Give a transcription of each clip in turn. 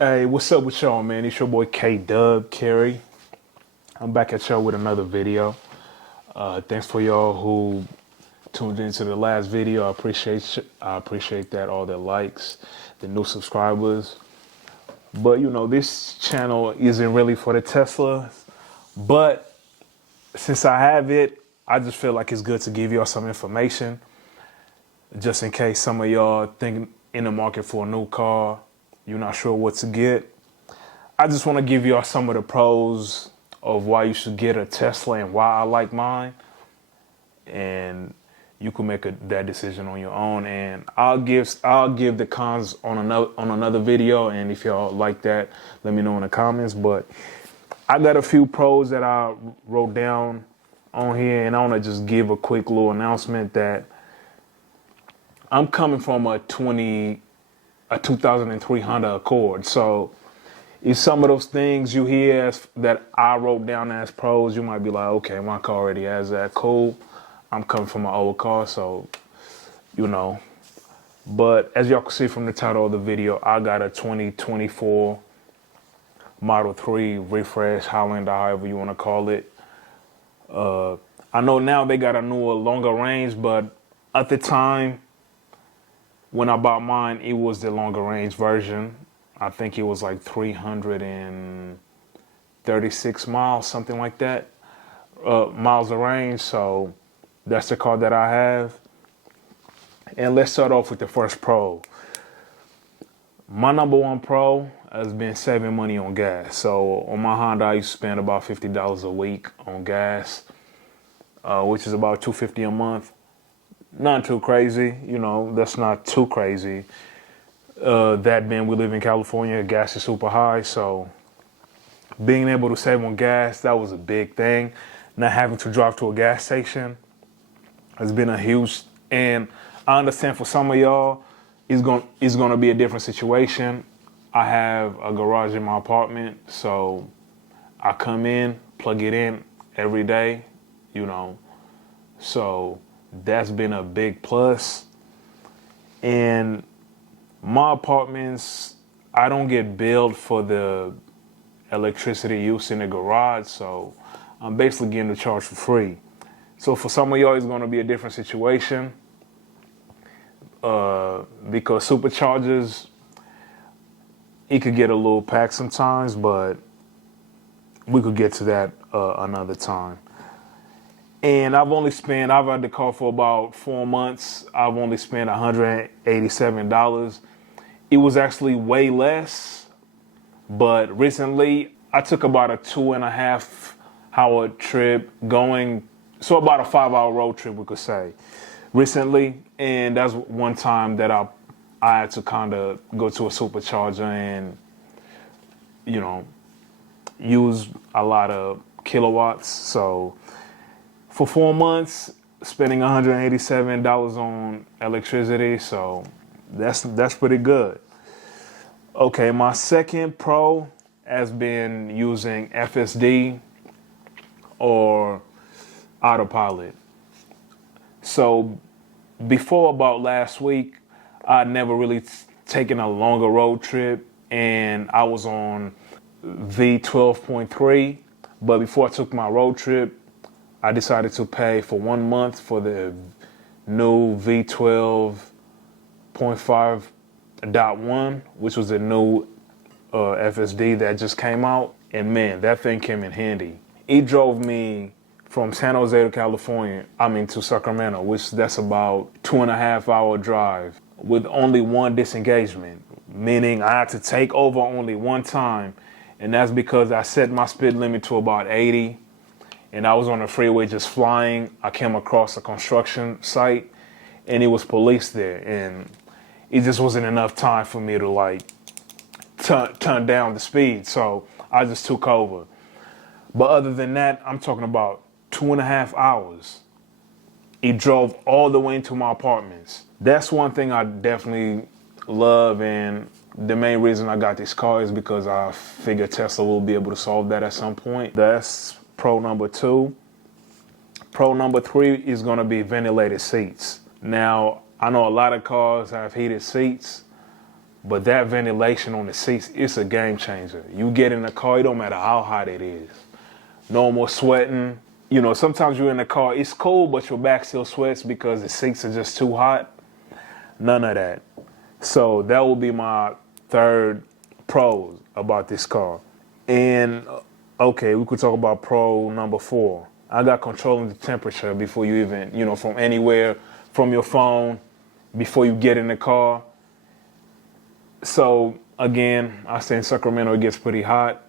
Hey, what's up with y'all, man? It's your boy K-Dub Carey. I'm back at y'all with another video. Thanks for y'all who tuned into the last video. I appreciate that, all the likes, the new subscribers. But you know, this channel isn't really for the Tesla. But since I have it, I just feel like it's good to give y'all some information, just in case some of y'all think in the market for a new car, you're not sure what to get. I just want to give y'all some of the pros of why you should get a Tesla and why I like mine. And you can make that decision on your own. And I'll give the cons on another video. And if y'all like that, let me know in the comments. But I got a few pros that I wrote down on here, and I want to just give a quick little announcement that I'm coming from a 2003 Honda Accord. So if some of those things you hear that I wrote down as pros, you might be like, okay, my car already has that. Cool. I'm coming from an old car, so, you know. But as y'all can see from the title of the video, I got a 2024 Model 3 refresh, Highlander, however you want to call it. I know now they got a newer, longer range, but at the time when I bought mine, it was the longer range version. I think it was like 336 miles, something like that, miles of range. So that's the car that I have. And let's start off with the first pro. My number one pro has been saving money on gas. So on my Honda, I used to spend about $50 a week on gas, which is about $250 a month. Not too crazy, you know, that's not too crazy. That being we live in California, gas is super high. So being able to save on gas, that was a big thing. Not having to drive to a gas station has been a huge, and I understand for some of y'all, it's gonna be a different situation. I have a garage in my apartment, so I come in, plug it in every day, you know. So that's been a big plus. And my apartments, I don't get billed for the electricity use in the garage, so I'm basically getting the charge for free. So for some of y'all, it's going to be a different situation because superchargers, it could get a little packed sometimes, but we could get to that another time. And I've had the car for about 4 months. I've only spent $187. It was actually way less, but recently I took about a 2.5 hour trip so about a 5-hour road trip, we could say, recently. And that's one time that I had to kind of go to a supercharger and, you know, use a lot of kilowatts. So for 4 months, spending $187 on electricity, so that's pretty good. Okay, my second pro has been using FSD or autopilot. So before about last week, I'd never really taken a longer road trip, and I was on V12.3, but before I took my road trip, I decided to pay for 1 month for the new V12.5.1, which was a new FSD that just came out. And man, that thing came in handy. It drove me from San Jose to to Sacramento, which that's about 2.5 hour drive with only one disengagement, meaning I had to take over only one time. And that's because I set my speed limit to about 80. And I was on the freeway just flying. I came across a construction site and it was police there. And it just wasn't enough time for me to like turn down the speed. So I just took over. But other than that, I'm talking about 2.5 hours. It drove all the way into my apartments. That's one thing I definitely love. And the main reason I got this car is because I figure Tesla will be able to solve that at some point. That's pro number 2. Pro number 3 is going to be ventilated seats. Now, I know a lot of cars have heated seats, But that ventilation on the seats, it's a game changer. You get in the car, it don't matter how hot it is. No more sweating. You know, sometimes you're in the car, it's cold, but your back still sweats because the seats are just too hot. None of that. So that will be my third pros about this car. And okay, we could talk about pro number 4. I got controlling the temperature before you even, you know, from anywhere, from your phone, before you get in the car. So again, I stay in Sacramento, it gets pretty hot,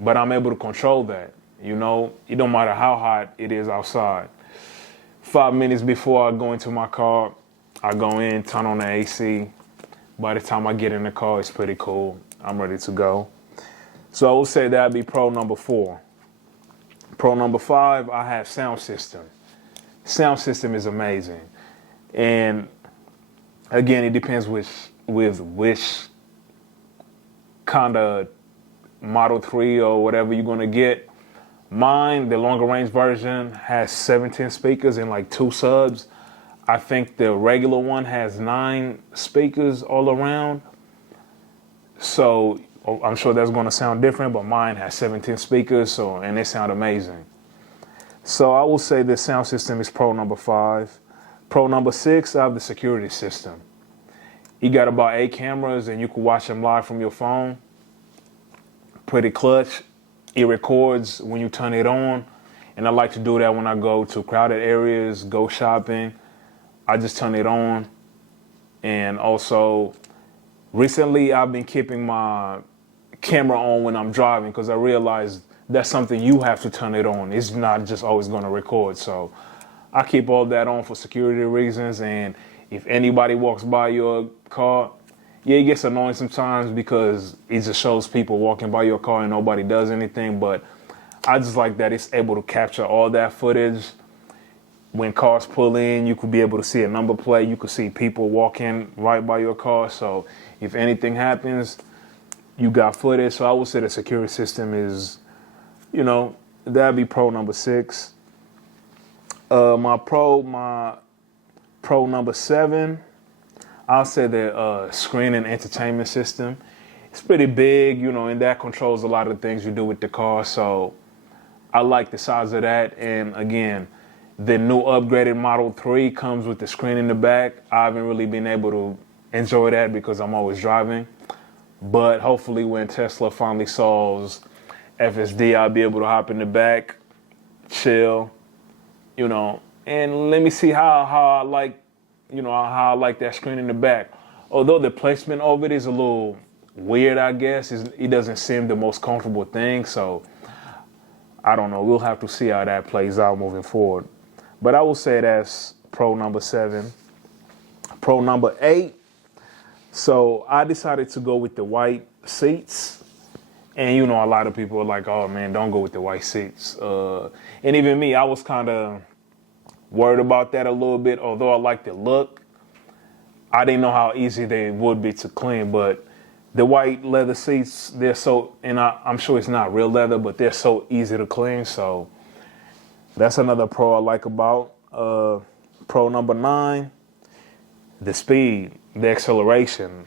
but I'm able to control that. You know, it don't matter how hot it is outside. 5 minutes before I go into my car, I go in, turn on the AC. By the time I get in the car, it's pretty cool. I'm ready to go. So I would say that'd be pro number 4. Pro number 5, I have sound system. Sound system is amazing. And again, it depends with which kind of Model 3 or whatever you're going to get. Mine, the longer range version, has 17 speakers and like 2 subs. I think the regular one has 9 speakers all around. So I'm sure that's going to sound different, but mine has 17 speakers, and they sound amazing. So I will say the sound system is pro number 5. Pro number 6, I have the security system. You got about 8 cameras, and you can watch them live from your phone. Pretty clutch. It records when you turn it on, and I like to do that when I go to crowded areas, go shopping. I just turn it on. And also, recently I've been keeping my camera on when I'm driving because I realized that's something you have to turn it on. It's not just always going to record. So I keep all that on for security reasons. And if anybody walks by your car, yeah, it gets annoying sometimes because it just shows people walking by your car and nobody does anything. But I just like that it's able to capture all that footage. When cars pull in, you could be able to see a number plate. You could see people walking right by your car. So if anything happens, you got footage. So I would say the security system is, you know, that'd be pro number 6. My pro number 7, I'll say the screen and entertainment system. It's pretty big, you know, and that controls a lot of the things you do with the car. So I like the size of that. And again, the new upgraded Model 3 comes with the screen in the back. I haven't really been able to enjoy that because I'm always driving. But hopefully when Tesla finally solves FSD, I'll be able to hop in the back, chill, you know, and let me see how I like, you know, how I like that screen in the back. Although the placement of it is a little weird, I guess. It doesn't seem the most comfortable thing. So I don't know. We'll have to see how that plays out moving forward. But I will say that's pro number 7. Pro number 8. So I decided to go with the white seats. And, you know, a lot of people are like, oh, man, don't go with the white seats. And even me, I was kind of worried about that a little bit. Although I like the look, I didn't know how easy they would be to clean. But the white leather seats, they're so, and I'm sure it's not real leather, but they're so easy to clean. So that's another pro I like about. Pro number 9, the speed, the acceleration.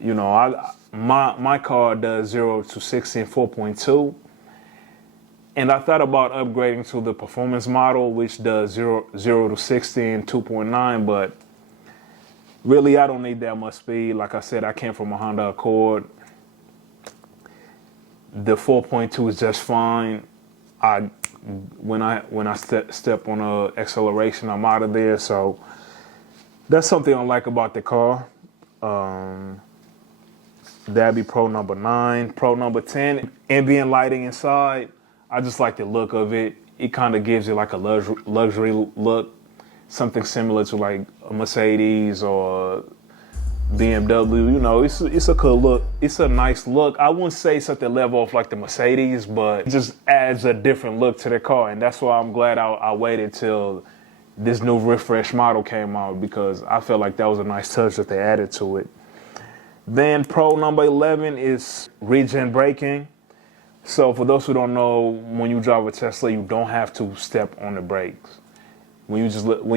You know, my car does 0 to 60 in 4.2. And I thought about upgrading to the performance model, which does 0 to 60 in 2.9. But really, I don't need that much speed. Like I said, I came from a Honda Accord. The 4.2 is just fine. When I step on acceleration, I'm out of there. So that's something I like about the car. That'd be pro number 9. Pro number 10, ambient lighting inside. I just like the look of it. It kind of gives it like a luxury look, something similar to like a Mercedes or BMW. You know, it's a cool look. It's a nice look. I wouldn't say it's at the level of like the Mercedes, but it just adds a different look to the car. And that's why I'm glad I waited till this new refresh model came out, because I felt like that was a nice touch that they added to it. Then pro number 11 is Regenerative Braking. So for those who don't know, when you drive a Tesla, you don't have to step on the brakes. When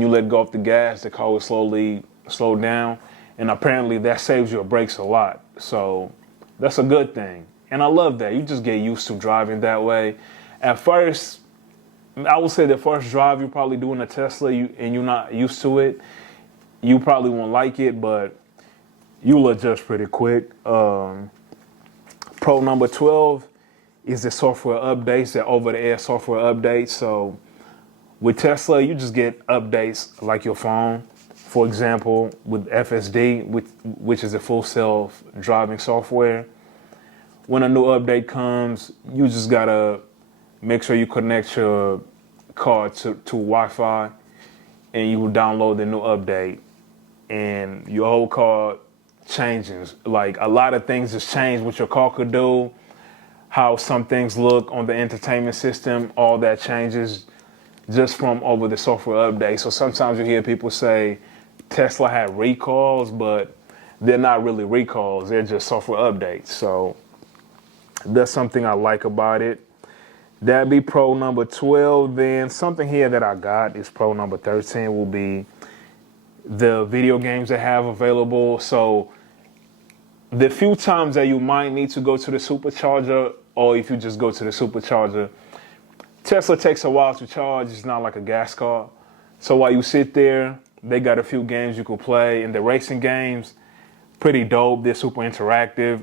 you let go of the gas, the car will slowly slow down. And apparently that saves your brakes a lot. So that's a good thing. And I love that. You just get used to driving that way. At first, I would say the first drive you probably do in a Tesla and you're not used to it, you probably won't like it, but you'll adjust pretty quick. Pro number 12 is the software updates, the over-the-air software updates. So with Tesla, you just get updates like your phone. For example, with FSD, which is a full self-driving software, when a new update comes, you just gotta make sure you connect your car to Wi-Fi, and you will download the new update, and your whole car changes. Like, a lot of things just change what your car could do, how some things look on the entertainment system, all that changes just from over the software update. So sometimes you hear people say Tesla had recalls, but they're not really recalls, they're just software updates. So that's something I like about it. That'd be pro number 12. Then something here that I got is pro number 13 will be the video games they have available. So the few times that you might need to go to the supercharger, or if you just go to the supercharger, Tesla takes a while to charge. It's not like a gas car. So while you sit there, they got a few games you could play. And the racing games, pretty dope. They're super interactive.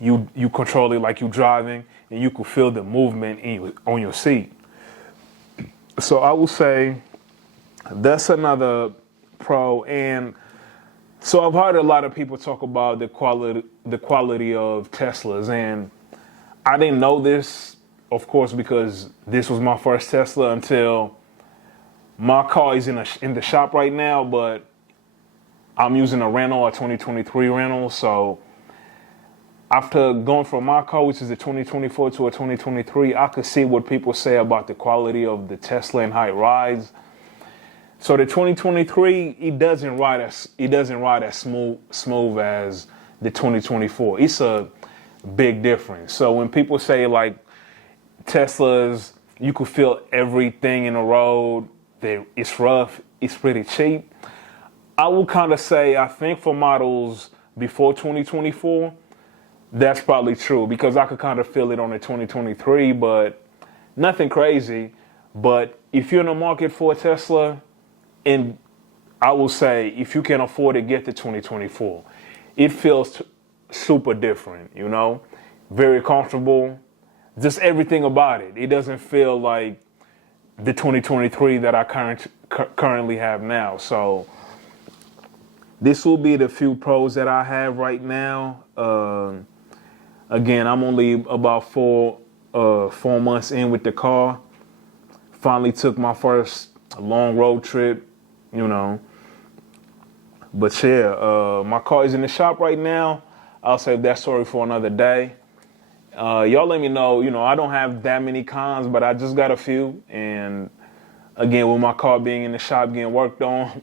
You control it like you're driving, and you can feel the movement on your seat. So I will say that's another pro. And so I've heard a lot of people talk about the quality of Teslas, and I didn't know this, of course, because this was my first Tesla until my car is in the shop right now, but I'm using a 2023 rental. So after going from my car, which is a 2024, to a 2023, I could see what people say about the quality of the Tesla and how it rides. So the 2023, it doesn't ride as smooth as the 2024. It's a big difference. So when people say like Teslas, you could feel everything in the road, it's rough, it's pretty cheap, I will kind of say I think for models before 2024, that's probably true, because I could kind of feel it on the 2023, but nothing crazy. But if you're in the market for a Tesla, and I will say if you can afford to get the 2024, it feels super different, you know, very comfortable, just everything about it. It doesn't feel like the 2023 that I currently have now. So this will be the few pros that I have right now. Again, I'm only about 4 months in with the car. Finally took my first long road trip, you know. But yeah, my car is in the shop right now. I'll save that story for another day. Y'all let me know, you know, I don't have that many cons, but I just got a few. And again, with my car being in the shop getting worked on,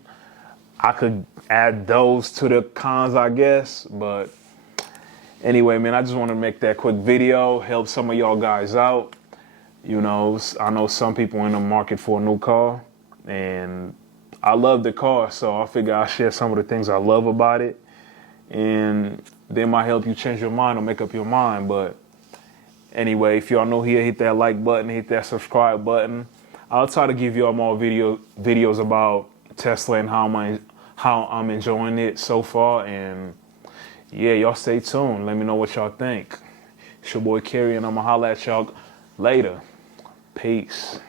I could add those to the cons, I guess. But anyway, man, I just want to make that quick video, help some of y'all guys out. You know, I know some people in the market for a new car, and I love the car, so I figure I'll share some of the things I love about it, and they might help you change your mind or make up your mind. But anyway, if y'all new here, hit that like button, hit that subscribe button. I'll try to give y'all more videos about Tesla and how I'm enjoying it so far. And yeah, y'all stay tuned. Let me know what y'all think. It's your boy Kerry, and I'ma holla at y'all later. Peace.